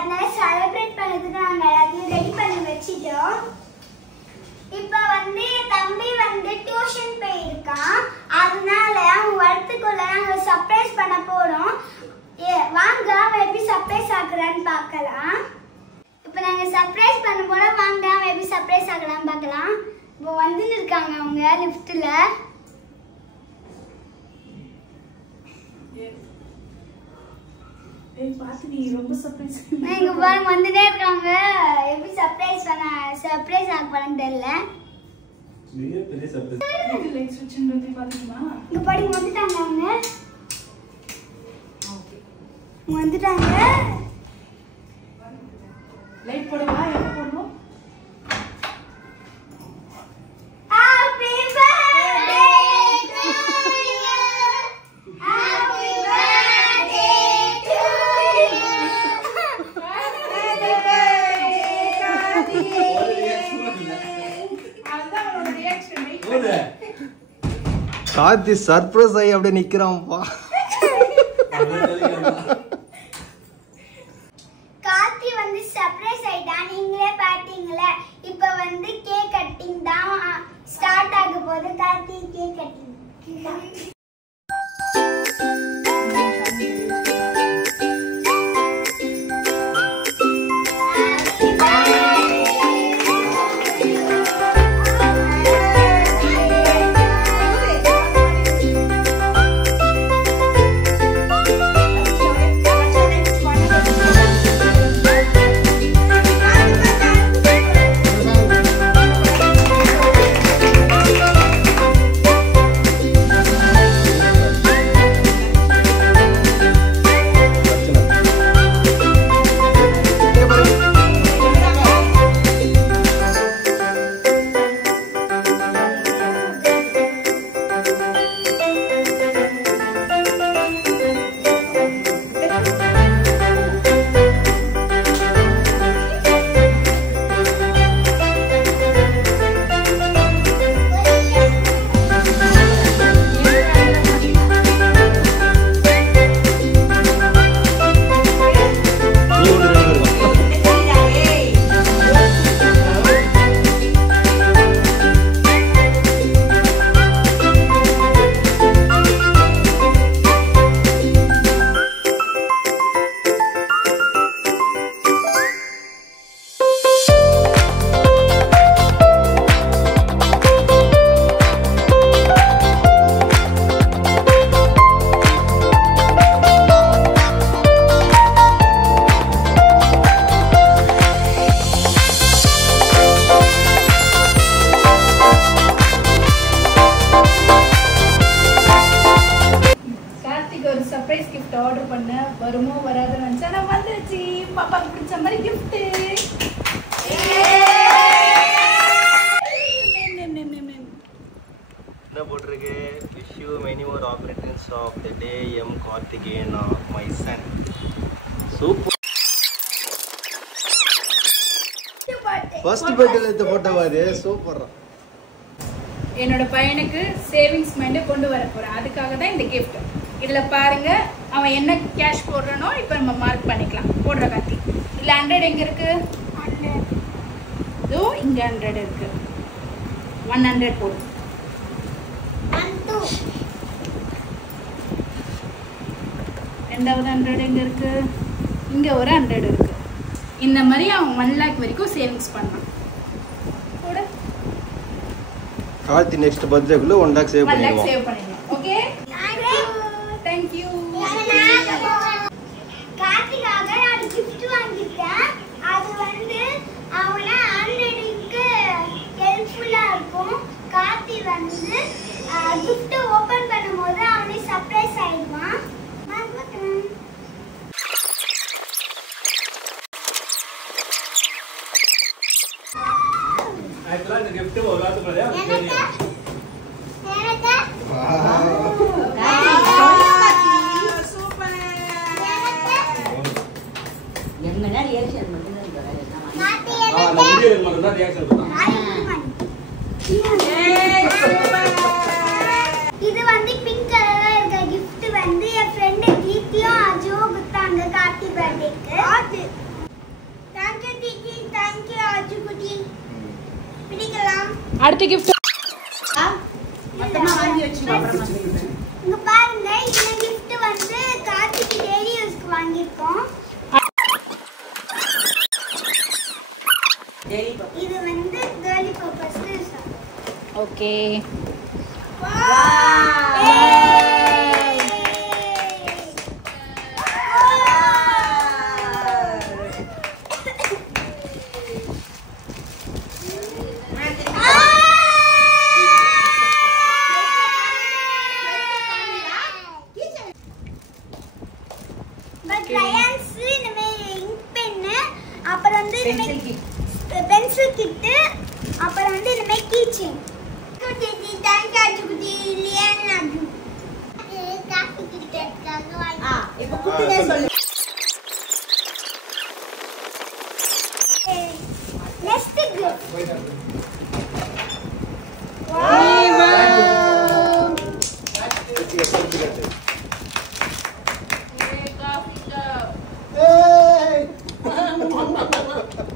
அதனால செலிப்ரேட் பண்ணதுக்கு நாங்க எல்லாத்தையும் ரெடி பண்ணி வச்சிட்டோம். இப்போ வந்து தம்பி வந்து டியூஷன் போயிருக்கான். அதனால அவன் வரத்துக்குள்ள நாங்க சர்ப்ரைஸ் பண்ண போறோம். வாங்க அவன் எப்படி சர்ப்ரைஸ் ஆகுறான்னு பார்க்கலாம். இப்போ நாங்க சர்ப்ரைஸ் பண்ண போறோம். வாங்க அவன் எப்படி சர்ப்ரைஸ் ஆகுறான்னு பார்க்கலாம். இப்போ வந்து இருக்காங்க அவங்க லிஃப்ட்ல. ரொம்ப சர்ப்ரைஸ் இங்க பாருங்க வந்துட்டே இருக்காங்க. எப்படி சர்ப்ரைஸ் ஆக போறான்னு தெரியல. நீங்க பெரிய சர்ப்ரைஸ். இது லைட் ஸ்விட்ச் பத்தி பாத்தீங்களா? இங்க பாருங்க வந்துட்டாங்க அவங்க. வந்துட்டாங்க. லைட் போடவா? என்ன போடணும்? Happy birthday to you. Happy birthday to you. Happy birthday Kati. அதுதான் அவனோட ரியாக்ஷன். ஓடு. கார்த்தி சர்ப்ரைஸ் ஆகி அப்படியே நிக்கிறான்ப்பா. கார்த்தி வந்து சர்ப்ரைஸ் ஆயிட்டா. நீங்களே பாத்தீங்களே. இப்போ வந்து கேக் கட்டிங் தான் ஸ்டார்ட் ஆக போகுது. Karthi cake cutting. Surprise gift order பண்ண வருமோ வராதோ நினைச்சா நான் வந்துருச்சு. பாப்பாக்கு பிடிச்ச மாதிரி gift. என்ன போட்டிருக்கு? wish you many more opportunities of the day M Karthikeyan my son. Super. First பர்த்டேல இந்த போட்டோ வாது சூப்பரா. என்னோட பையனுக்கு சேவிங்ஸ் மைண்ட் கொண்டு வர போறேன். அதுக்காக தான் இந்த gift. இதுல பாருங்க அவன் என்ன கேஷ் போடுறானோ இப்போ நம்ம மார்க் பண்ணிக்கலாம். போடுற காத்தி. இல்ல 100 எங்க இருக்கு? 100. இதோ இங்க 100 இருக்கு. 100 போடு. 1 2. ரெண்டாவது 100 எங்க இருக்கு? இங்க ஒரு 100 இருக்கு. இந்த மாதிரி அவன் 1 lakh வரைக்கும் சேவிங்ஸ் பண்ணான். போடு. கார்த்தி நெக்ஸ்ட் பர்த்டேக்குள்ள 1 lakh சேவ் 1 lakh பண்ணிடுவான். சேவ் பண்ணிடலாம். ஓகே? Thank you. கார்த்திகாக நான் gift வாங்கிட்டேன். அது வந்து அவனா 100க்கு ஹெல்ப்ஃபுல்லா இருக்கும். கார்த்தி வந்து gift ஓபன் பண்ணும்போது அவனே சர்ப்ரைஸ் ஆயிடுவான். ஆக்சுவலா இந்த gift ஒரு வாரத்துக்கு முன்னாடியே இது வந்து பிங்க் கலர்ல இருக்க gift வந்து என் friend கீர்த்தியும் அஜுவும் கொடுத்தாங்க கார்த்தி பர்த்டேக்கு. அடுத்த gift மொத்தமா வாங்கி வச்சுக்கோ. இங்க பாருங்க இந்த gift வந்து கார்த்திக் டெய்லி யூஸ்க்கு வாங்கிருக்கோம். இது வந்து டெய்லி பர்பஸ்க்கு யூஸ் ஆகும். ஓகே பென்சில் கிட்டு அப்புறம் வந்து இந்த மாதிரி கீச்செயின் குட்டி டான்ஸ் குட்டி லியன் அது காபி கிட்டக்காக வாங்கி இப்போ குட்டினே சொல்லு. நெக்ஸ்ட் கிஃப்ட்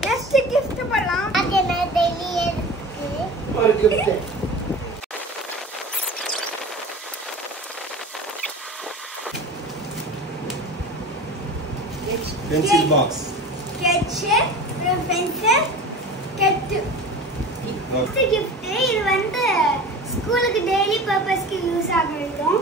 நெக்ஸ்ட் கிஃப்ட் பண்ணலாம் அது நான் டெய்லி இருக்கு ஒரு gift. Pencil box. Sketch pencil கெட்டு நெக்ஸ்ட் கிஃப்ட் இது வந்து ஸ்கூலுக்கு டெய்லி பர்பஸ்க்கு யூஸ் ஆகும்.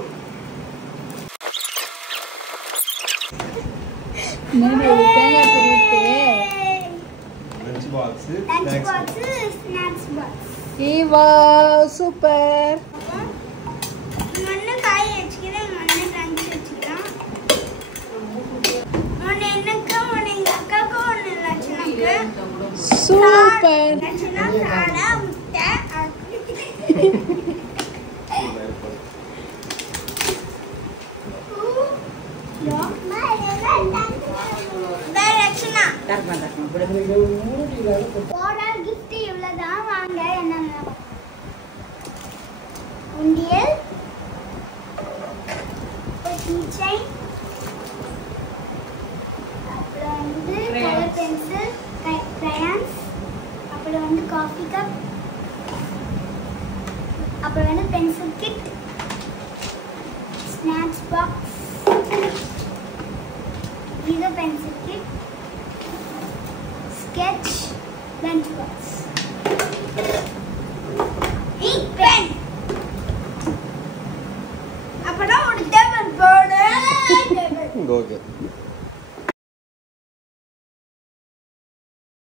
Lunch box. Lunch Snacks box. Box snacks box Eva super ஒன்று காய் வச்சுக்கிறேன் ஒன்று லஞ்ச் வச்சுக்கிறேன் ஒன்று எனக்கு ஒன்று எங்கள் அக்காவுக்கும் ஒன்று லட்சணக்கு சூப்பர் லட்சணம் சாடா முட்டை லட்சணா போடா கிஃப்ட் இவ்வளவுதான் வாங்க என்னென்ன உண்டியல் கீச்செயின் அப்புறம் வந்து கலர் பென்சில் crayons அப்புறம் வந்து காஃபி கப் அப்புறம் வந்து பென்சில் கிட் ஸ்நாக்ஸ் பாக்ஸ் இது pencil kit sketch lunch box ink pen அப்பதான் ஒரு டேபிள் போர்டு Okay.